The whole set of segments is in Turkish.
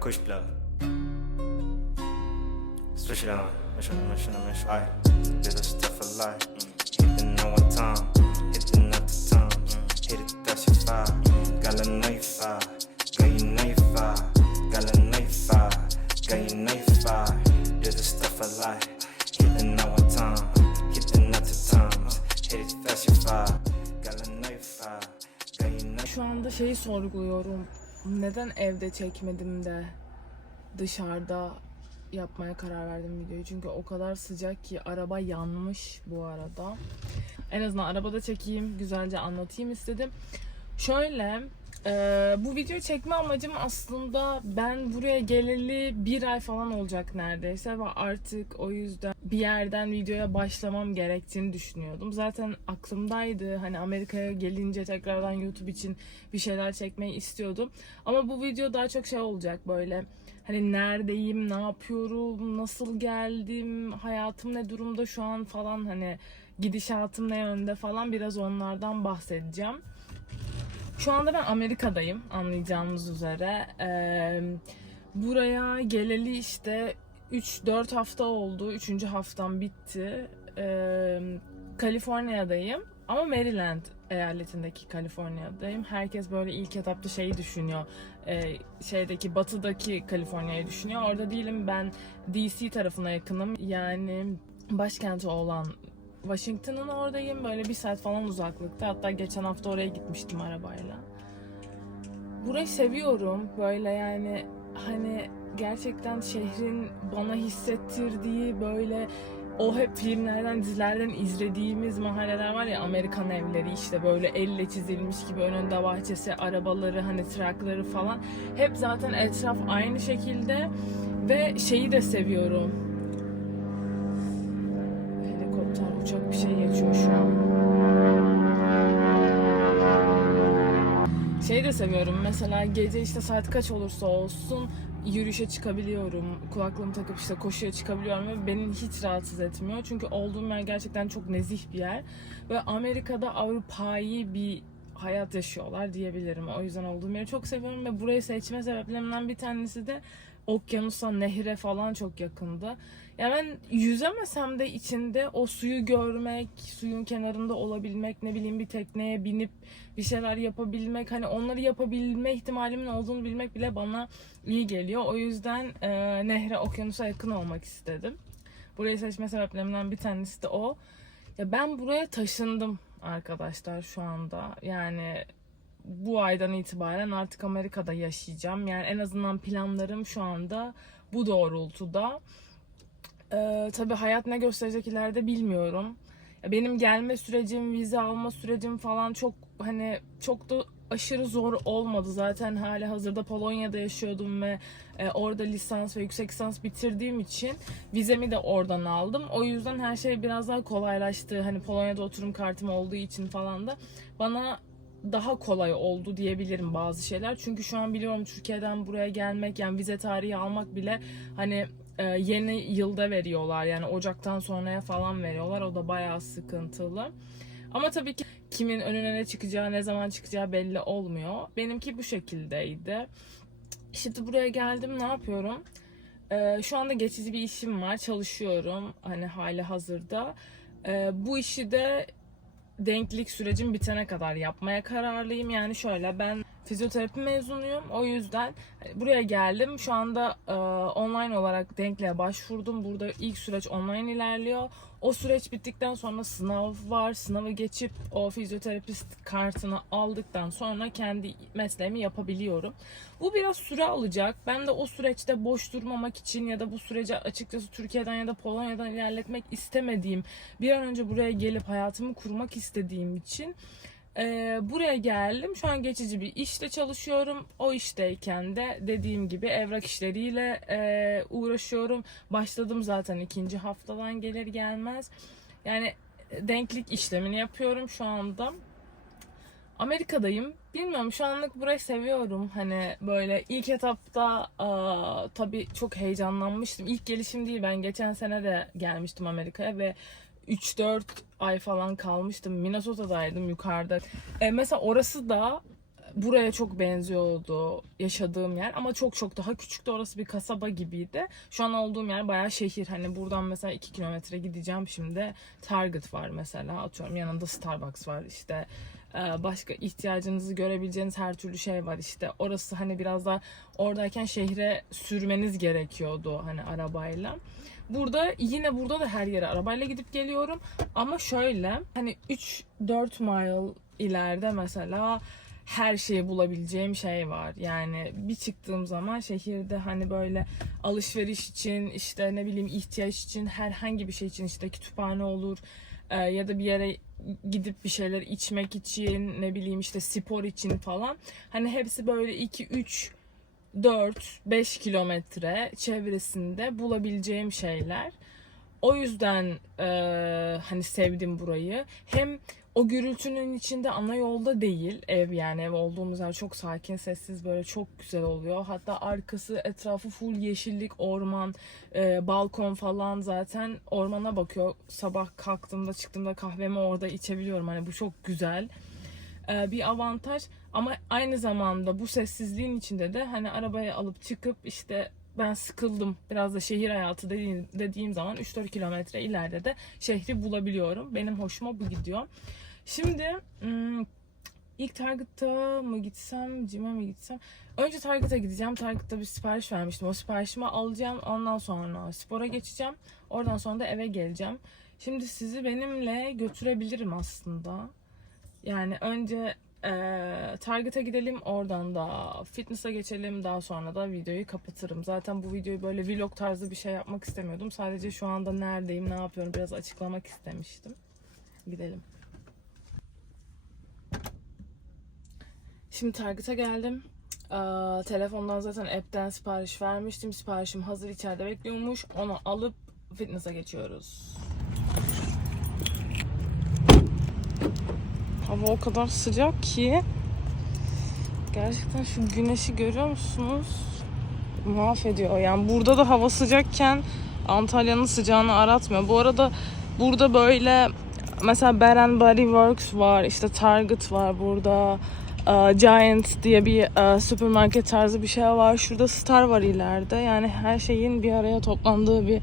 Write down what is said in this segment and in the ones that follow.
kush blood. Switch it on, mission, mission, mission. I did the stuff a lot. Hit the no one time, hit the not the time. Hit it, that's your five. Got a knife five, got you knife five. Got a knife five, got you knife five. Did stuff your you knife Şu anda şeyi sorguluyorum. Neden evde çekmedim de dışarıda yapmaya karar verdim videoyu. Çünkü o kadar sıcak ki araba yanmış bu arada. En azından arabada çekeyim, güzelce anlatayım istedim. Şöyle, e, bu videoyu çekme amacım aslında ben buraya geleli bir ay falan olacak neredeyse ve artık o yüzden bir yerden videoya başlamam gerektiğini düşünüyordum. Zaten aklımdaydı hani Amerika'ya gelince tekrardan YouTube için bir şeyler çekmeyi istiyordum. Ama bu video daha çok şey olacak böyle hani neredeyim, ne yapıyorum, nasıl geldim, hayatım ne durumda şu an falan hani gidişatım ne yönde falan biraz onlardan bahsedeceğim. Şu anda ben Amerika'dayım anlayacağınız üzere. Buraya geleli işte 3-4 hafta oldu. 3. haftam bitti. Kaliforniya'dayım ama Maryland eyaletindeki Kaliforniya'dayım. Herkes böyle ilk etapta şeyi düşünüyor. Şeydeki batıdaki Kaliforniya'yı düşünüyor. Orada değilim ben DC tarafına yakınım. Yani başkenti olan Washington'ın oradayım. Böyle bir saat falan uzaklıkta. Hatta geçen hafta oraya gitmiştim arabayla. Burayı seviyorum. Böyle yani hani gerçekten şehrin bana hissettirdiği böyle o hep filmlerden, dizilerden izlediğimiz mahalleler var ya Amerikan evleri işte böyle elle çizilmiş gibi önünde bahçesi, arabaları, hani trakları falan. Hep zaten etraf aynı şekilde ve şeyi de seviyorum. Helikopter, uçak bir şey geçiyor şu an. Şeyi de seviyorum mesela gece işte saat kaç olursa olsun yürüyüşe çıkabiliyorum. Kulaklığımı takıp işte koşuya çıkabiliyorum ve beni hiç rahatsız etmiyor. Çünkü olduğum yer gerçekten çok nezih bir yer. Ve Amerika'da Avrupa'yı bir hayat yaşıyorlar diyebilirim. O yüzden olduğum yeri çok seviyorum ve burayı seçme sebeplerimden bir tanesi de okyanusa, nehre falan çok yakındı. Yani ben yüzemesem de içinde o suyu görmek, suyun kenarında olabilmek, ne bileyim bir tekneye binip bir şeyler yapabilmek, hani onları yapabilme ihtimalimin olduğunu bilmek bile bana iyi geliyor. O yüzden e, nehre, okyanusa yakın olmak istedim. Burayı seçme sebeplerimden bir tanesi de o. Ya ben buraya taşındım arkadaşlar şu anda. Yani bu aydan itibaren artık Amerika'da yaşayacağım. Yani en azından planlarım şu anda bu doğrultuda. Ee, tabii hayat ne gösterecek ileride bilmiyorum. Benim gelme sürecim, vize alma sürecim falan çok hani çok da aşırı zor olmadı. Zaten hali hazırda Polonya'da yaşıyordum ve e, orada lisans ve yüksek lisans bitirdiğim için vizemi de oradan aldım. O yüzden her şey biraz daha kolaylaştı. Hani Polonya'da oturum kartım olduğu için falan da bana daha kolay oldu diyebilirim bazı şeyler. Çünkü şu an biliyorum Türkiye'den buraya gelmek yani vize tarihi almak bile hani e, yeni yılda veriyorlar. Yani Ocak'tan sonraya falan veriyorlar. O da bayağı sıkıntılı. Ama tabii ki kimin önüne ne çıkacağı, ne zaman çıkacağı belli olmuyor. Benimki bu şekildeydi. Şimdi buraya geldim ne yapıyorum? Ee, şu anda geçici bir işim var. Çalışıyorum hani hali hazırda. Ee, bu işi de denklik sürecim bitene kadar yapmaya kararlıyım. Yani şöyle ben fizyoterapi mezunuyum. O yüzden hani buraya geldim. Şu anda e, online olarak denkliğe başvurdum. Burada ilk süreç online ilerliyor. O süreç bittikten sonra sınav var. Sınavı geçip o fizyoterapist kartını aldıktan sonra kendi mesleğimi yapabiliyorum. Bu biraz süre alacak. Ben de o süreçte boş durmamak için ya da bu süreci açıkçası Türkiye'den ya da Polonya'dan ilerletmek istemediğim, bir an önce buraya gelip hayatımı kurmak istediğim için e, buraya geldim. Şu an geçici bir işte çalışıyorum. O işteyken de dediğim gibi evrak işleriyle e, uğraşıyorum. Başladım zaten ikinci haftadan gelir gelmez. Yani denklik işlemini yapıyorum şu anda. Amerika'dayım. Bilmiyorum şu anlık burayı seviyorum. Hani böyle ilk etapta aa, tabii çok heyecanlanmıştım. İlk gelişim değil ben geçen sene de gelmiştim Amerika'ya ve 3-4 ay falan kalmıştım. Minnesota'daydım yukarıda. E, mesela orası da buraya çok benziyordu yaşadığım yer ama çok çok daha küçüktü. Orası bir kasaba gibiydi. Şu an olduğum yer bayağı şehir. Hani buradan mesela 2 kilometre gideceğim şimdi. Target var mesela atıyorum yanında Starbucks var işte e, başka ihtiyacınızı görebileceğiniz her türlü şey var işte. Orası hani biraz da oradayken şehre sürmeniz gerekiyordu hani arabayla. Burada yine burada da her yere arabayla gidip geliyorum ama şöyle hani 3-4 mile ileride mesela her şeyi bulabileceğim şey var. Yani bir çıktığım zaman şehirde hani böyle alışveriş için işte ne bileyim ihtiyaç için herhangi bir şey için işte kütüphane olur e, ya da bir yere gidip bir şeyler içmek için ne bileyim işte spor için falan. Hani hepsi böyle 2 3 4 5 kilometre çevresinde bulabileceğim şeyler. O yüzden e, hani sevdim burayı. Hem o gürültünün içinde ana yolda değil ev yani ev olduğumuz yer çok sakin sessiz böyle çok güzel oluyor. Hatta arkası etrafı full yeşillik orman e, balkon falan zaten ormana bakıyor. Sabah kalktığımda çıktığımda kahvemi orada içebiliyorum hani bu çok güzel bir avantaj ama aynı zamanda bu sessizliğin içinde de hani arabaya alıp çıkıp işte ben sıkıldım biraz da şehir hayatı dediğim, dediğim zaman 3-4 kilometre ileride de şehri bulabiliyorum. Benim hoşuma bu gidiyor. Şimdi hmm, ilk Target'a mı gitsem, Cim'e mi gitsem? Önce Target'a gideceğim. Target'ta bir sipariş vermiştim. O siparişimi alacağım. Ondan sonra spora geçeceğim. Oradan sonra da eve geleceğim. Şimdi sizi benimle götürebilirim aslında. Yani önce eee Target'a gidelim oradan da fitness'a geçelim daha sonra da videoyu kapatırım. Zaten bu videoyu böyle vlog tarzı bir şey yapmak istemiyordum. Sadece şu anda neredeyim ne yapıyorum biraz açıklamak istemiştim. Gidelim. Şimdi Target'a geldim. Eee, telefondan zaten app'ten sipariş vermiştim. Siparişim hazır içeride bekliyormuş. Onu alıp fitness'a geçiyoruz. Hava o kadar sıcak ki gerçekten şu güneşi görüyor musunuz? Mahvediyor. Yani burada da hava sıcakken Antalya'nın sıcağını aratmıyor. Bu arada burada böyle mesela Beren Body Works var, işte Target var burada. Aa, Giant diye bir aa, süpermarket tarzı bir şey var. Şurada Star var ileride. Yani her şeyin bir araya toplandığı bir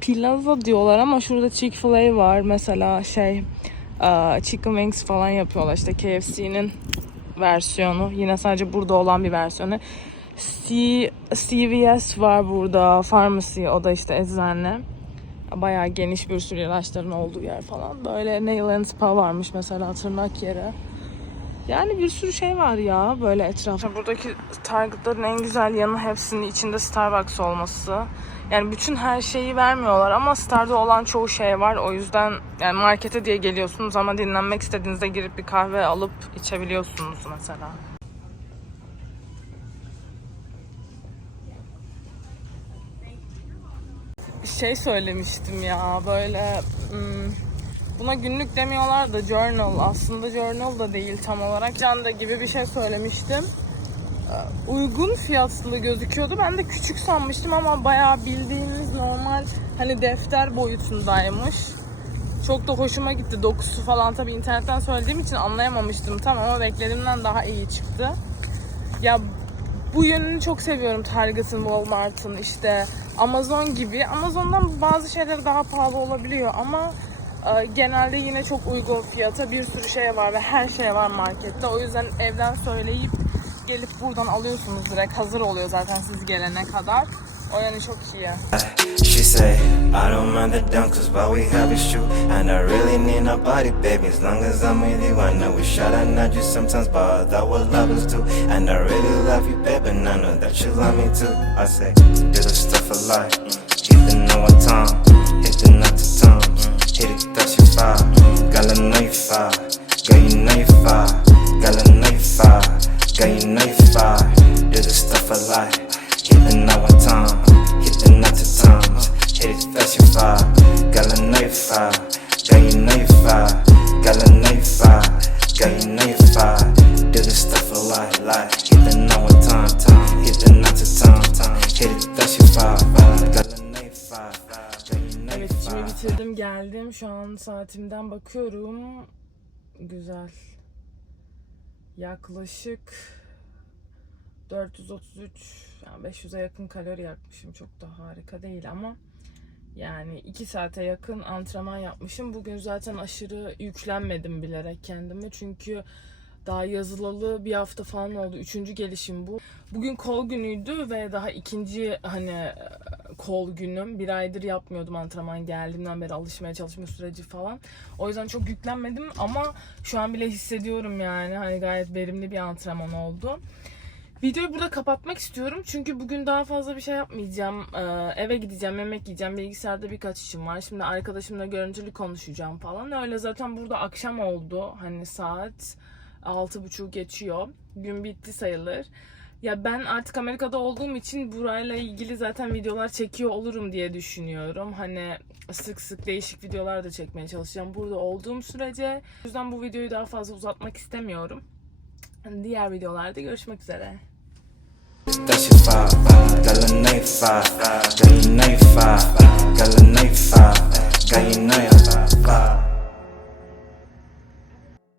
plaza diyorlar ama şurada Chick-fil-A var mesela şey chicken wings falan yapıyorlar. İşte KFC'nin versiyonu. Yine sadece burada olan bir versiyonu. C- CVS var burada. Pharmacy o da işte eczane. Bayağı geniş bir sürü ilaçların olduğu yer falan. Böyle nail and spa varmış mesela tırnak yeri yani bir sürü şey var ya böyle etrafta. Buradaki Target'ların en güzel yanı hepsinin içinde Starbucks olması. Yani bütün her şeyi vermiyorlar ama Star'da olan çoğu şey var. O yüzden yani markete diye geliyorsunuz ama dinlenmek istediğinizde girip bir kahve alıp içebiliyorsunuz mesela. Bir şey söylemiştim ya böyle hmm, buna günlük demiyorlar da journal. Aslında journal da değil tam olarak. Canda gibi bir şey söylemiştim. Ee, uygun fiyatlı gözüküyordu. Ben de küçük sanmıştım ama bayağı bildiğimiz normal hani defter boyutundaymış. Çok da hoşuma gitti. Dokusu falan tabi internetten söylediğim için anlayamamıştım tam ama beklediğimden daha iyi çıktı. Ya bu yönünü çok seviyorum Target'ın, Walmart'ın işte Amazon gibi. Amazon'dan bazı şeyler daha pahalı olabiliyor ama genelde yine çok uygun fiyata bir sürü şey var ve her şey var markette. O yüzden evden söyleyip gelip buradan alıyorsunuz direkt. Hazır oluyor zaten siz gelene kadar. O yönü çok iyi. She say, I don't mind the dumb cause what we have is true. And I really need nobody, baby, as long as I'm with you. I know we shot and not you sometimes, but thought was lovers too. And I really love you, baby, and I know that you love me too. I say, do the stuff a lot, hit the no one time, Girl, I know you fire, girl, you know you fire, girl, I know you fire, girl, you know you fire. Do the stuff a lot, hit the no one time, hit the not the time, hit it fast you fire. Girl, I know you fire, girl, you know you fire, girl, I know you fire, girl, you know Şu an saatimden bakıyorum. Güzel. yaklaşık 433 yani 500'e yakın kalori yakmışım. Çok da harika değil ama yani 2 saate yakın antrenman yapmışım. Bugün zaten aşırı yüklenmedim bilerek kendime. Çünkü daha yazılalı bir hafta falan oldu. Üçüncü gelişim bu. Bugün kol günüydü ve daha ikinci hani kol günüm. Bir aydır yapmıyordum antrenman geldiğimden beri alışmaya çalışma süreci falan. O yüzden çok yüklenmedim ama şu an bile hissediyorum yani hani gayet verimli bir antrenman oldu. Videoyu burada kapatmak istiyorum çünkü bugün daha fazla bir şey yapmayacağım. Ee, eve gideceğim, yemek yiyeceğim, bilgisayarda birkaç işim var. Şimdi arkadaşımla görüntülü konuşacağım falan. Öyle zaten burada akşam oldu. Hani saat altı buçuk geçiyor. Gün bitti sayılır. Ya ben artık Amerika'da olduğum için burayla ilgili zaten videolar çekiyor olurum diye düşünüyorum. Hani sık sık değişik videolar da çekmeye çalışacağım burada olduğum sürece. O yüzden bu videoyu daha fazla uzatmak istemiyorum. Diğer videolarda görüşmek üzere.